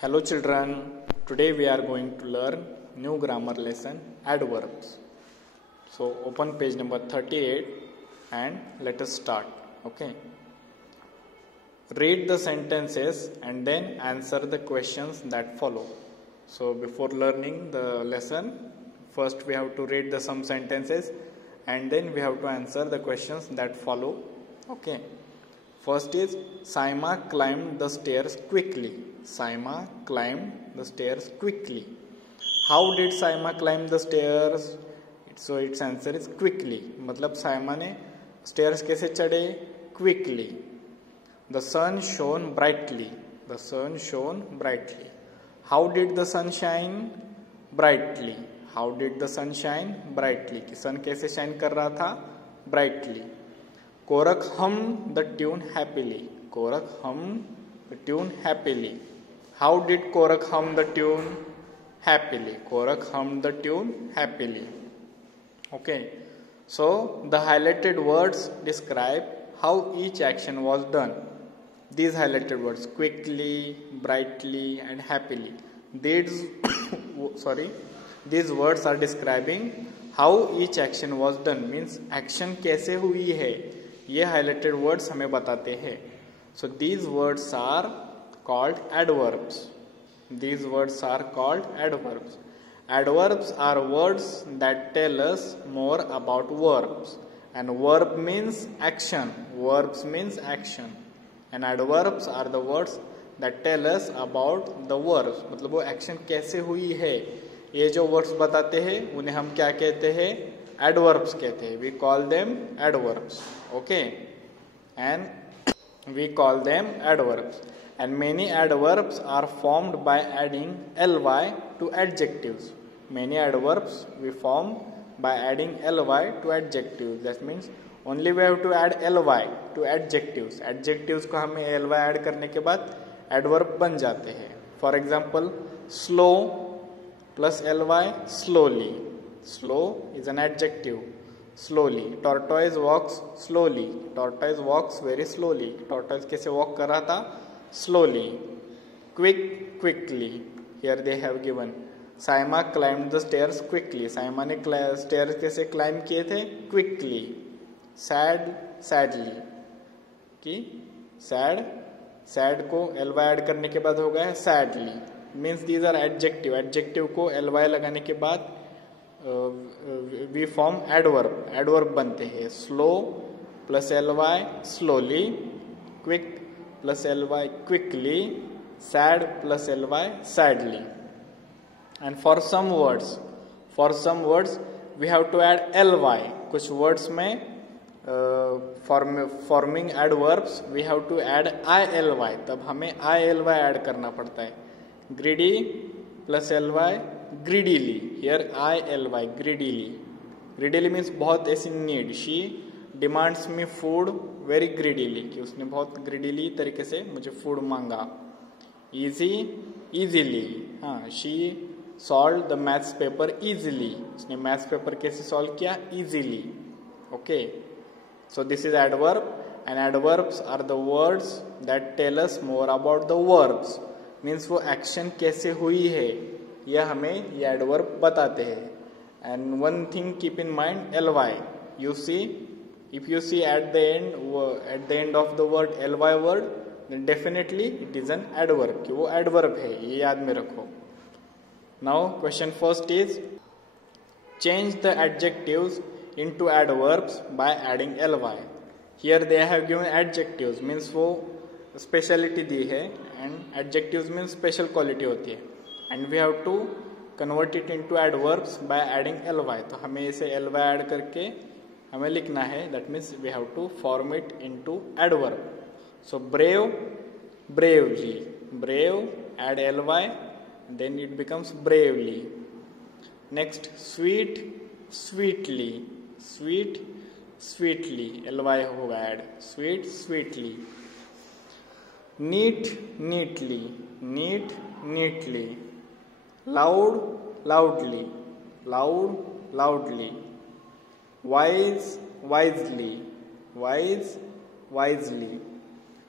Hello children, today we are going to learn new grammar lesson adverbs. So open page number 38 and let us start. Okay. Read the sentences and then answer the questions that follow. So before learning the lesson, first we have to read some sentences and then we have to answer the questions that follow. Okay. First is Saima climbed the stairs quickly. Saima climbed the stairs quickly. How did Saima climb the stairs? So its answer is quickly. मतलब साइमा ने stairs कैसे चढ़े? Quickly. The sun shone brightly. The sun shone brightly. How did the sun shine? Brightly. How did the sun shine? Brightly. कि sun कैसे shine कर रहा था? Brightly. Korak hummed the tune happily. Korak hummed the tune happily. How did Korak hum the tune? Happily. Korak hummed the tune happily. Okay. So the highlighted words describe how each action was done. These highlighted words quickly, brightly and happily. These words are describing how each action was done. Means action कैसे हुई है ये highlighted words हमें बताते हैं. So these words are called adverbs. These words are called adverbs. Adverbs are words that tell us more about verbs. And verb means action. Verbs means action. And adverbs are the words that tell us about the verbs. मतलब वो action कैसे हुई है ये जो words बताते हैं उन्हें हम क्या कहते हैं? Adverbs कहते हैं. We call them adverbs. Okay. And we call them adverbs. And many adverbs are formed by adding ly to adjectives. Many adverbs we form by adding ly to adjectives. That means only we have to add ly to adjectives. Adjectives को हमें ly add करने के बाद adverb बन जाते हैं. For example, slow plus ly, slowly. Slow is an adjective. Slowly. Tortoise walks slowly. Tortoise walks very slowly. Tortoise कैसे walk कर रहा था? Slowly. Quick, quickly. Here they have given. Saima climbed the stairs quickly. Saima ने stairs कैसे climb किए थे? Quickly. Sad, sadly. कि sad को ly add करने के बाद हो गया sadly. Means these are adjective. Adjective को ly लगाने के बाद we form adverb बनते हैं. Slow plus ly, slowly. Quick plus ly, quickly. Sad plus ly, sadly. And for some words we have to add ly. कुछ words में forming adverbs we have to add ily. तब हमें ily add करना पड़ता है. Greedy plus ly, greedily. Here ily, greedily. Greedily means बहुत ऐसी need. She demands me food very greedily. कि उसने बहुत greedily तरीके से मुझे food मांगा. Easy, easily. हाँ, she solved the maths paper easily. उसने maths paper कैसे solve किया? Easily. Okay. So this is adverb, and adverbs are the words that tell us more about the verbs. Means वो action कैसे हुई है यह हमें ये adverb बताते हैं. And one thing keep in mind, ly. You see, if you see at the end of the word ly word, then definitely it is an adverb. कि वो adverb है, ये याद में रखो. Now question first is change the adjectives into adverbs by adding ly. Here they have given adjectives, means वो speciality दी है, and adjectives means special quality होती है, and we have to convert it into adverbs by adding ly. तो हमें इसे ly add करके हमें लिखना है. That means we have to form it into adverb. So brave, bravely. Brave, add ly, then it becomes bravely. Next, sweet, sweetly. Sweet, sweetly. ly होगा add. Sweet, sweetly. Neat, neatly. Neat, neatly. Loud, loudly. Loud, loudly. Wise, wisely. Wise, wisely.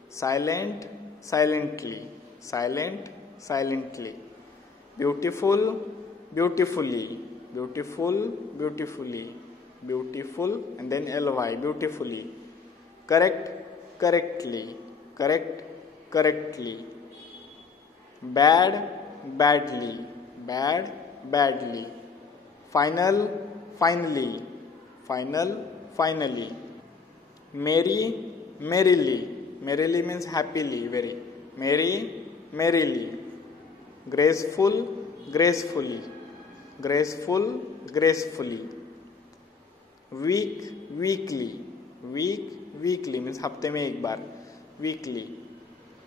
Silent, silently. Silent, silently. Beautiful, beautifully, beautiful, beautifully, beautiful, and then ly, beautifully. Correct, correctly, correct, correctly. Bad, badly, bad, badly. Final, finally, final, finally. Merry, merrily, merrily means happily, very. Merry, merrily. Graceful, gracefully, graceful, gracefully. Weak, weekly, weak, weekly means हफ्ते में एक बार, weekly.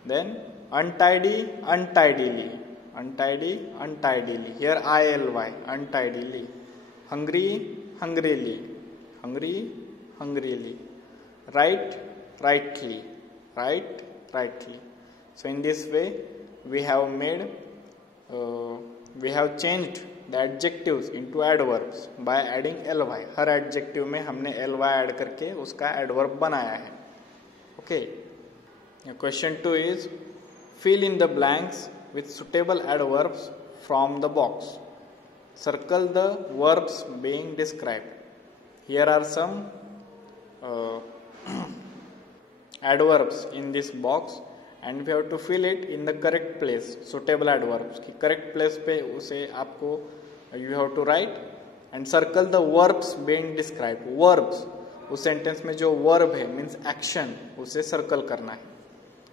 Then untidy, untidily, untidy, untidily. Here ILY, untidily. Hungry, hungrily, hungry, hungrily. Right, rightly, right, rightly. So in this way we have made we have changed the adjectives into adverbs by adding ly. Her adjective में हमने ly add करके उसका adverb बनाया है. Okay. Question 2 is fill in the blanks with suitable adverbs from the box. Circle the verbs being described. Here are some adverbs in this box and we have to fill it in the correct place. Suitable adverbs की correct place पे उसे आपको you have to write and circle the verbs being described. Verbs उस sentence में जो verb है means action उसे circle करना है.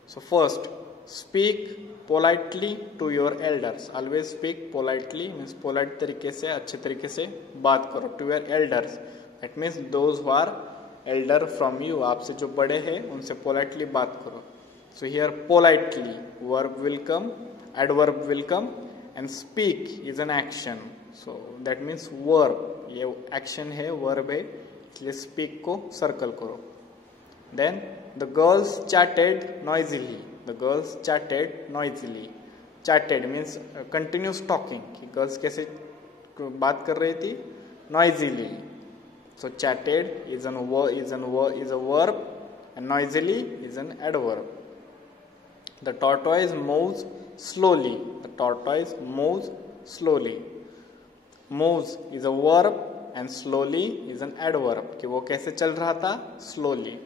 So first, speak politely to your elders. Always speak politely means polite तरीके से अच्छे तरीके से बात करो to your elders. That means those who are elder from you. आपसे जो बड़े हैं उनसे politely बात करो. So here politely verb will come, adverb will come and speak is an action. So that means verb. ये action है verb है इसलिए speak को circle करो. Then the girls chatted noisily. The girls chatted noisily. Chatted means continuous talking. कि girls कैसे बात कर रही थी? Noisily. So chatted is a verb and noisily is an adverb. The tortoise moves slowly. The tortoise moves slowly. Moves is a verb and slowly is an adverb. कि वो कैसे चल रहा था? Slowly.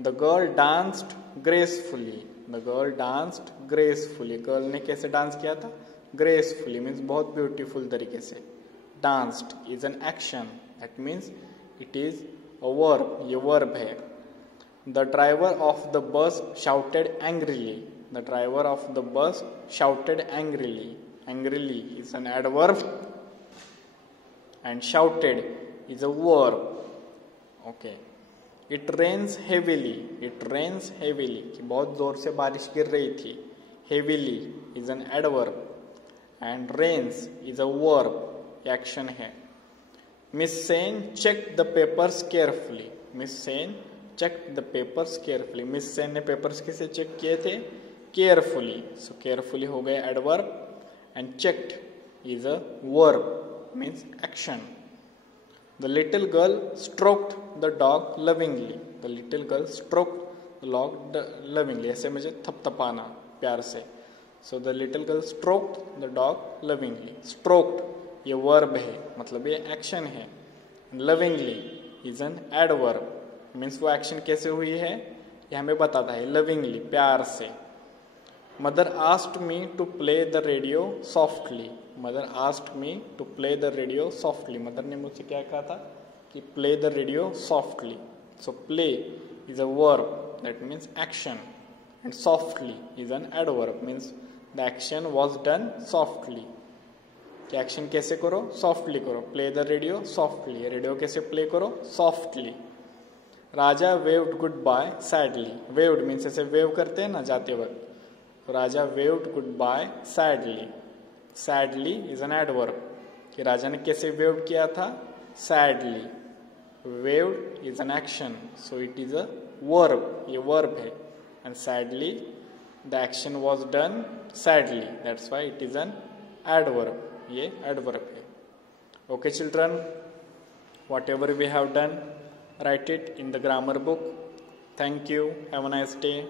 The girl danced gracefully. The girl danced gracefully. Girl ने कैसे dance किया था? Gracefully means बहुत beautiful तरीके से. Danced is an action. That means it is a verb. ये verb है. The driver of the bus shouted angrily. The driver of the bus shouted angrily. Angrily is an adverb and shouted is a verb. Okay. It rains heavily. It rains heavily. कि बहुत जोर से बारिश गिर रही थी. Heavily is an adverb and rains is a verb. Action है. Miss Sen checked the papers carefully. Miss Sen checked the papers carefully. Miss Sen ने papers कैसे check किए थे? Carefully. So carefully हो गए adverb and checked is a verb means action. The little girl stroked the dog lovingly. The little girl stroked the dog lovingly. ऐसे मुझे थपथपाना प्यार से. So the little girl stroked the dog lovingly. Stroked ये verb है मतलब ये action है. Lovingly is an adverb means वो action कैसे हुई है ये हमें बताता है. Lovingly प्यार से. Mother asked me to play the radio softly. Mother asked me to play the radio softly. Mother ने मुझसे क्या कहा था कि play the radio softly. So play is a verb that means action and softly is an adverb means the action was done softly. कि action कैसे करो? Softly करो. Play the radio softly. Radio कैसे play करो? Softly. राजा waved goodbye sadly. Waved means ऐसे wave करते हैं ना जाते वक्त. राजा waved goodbye sadly. Sadly is an adverb. कि राजा ने कैसे waved किया था? Sadly. Waved is an action, so it is a verb. ये verb है. And sadly, the action was done sadly. That's why it is an adverb. ये adverb है. Okay, children. Whatever we have done, write it in the grammar book. Thank you. Have a nice day.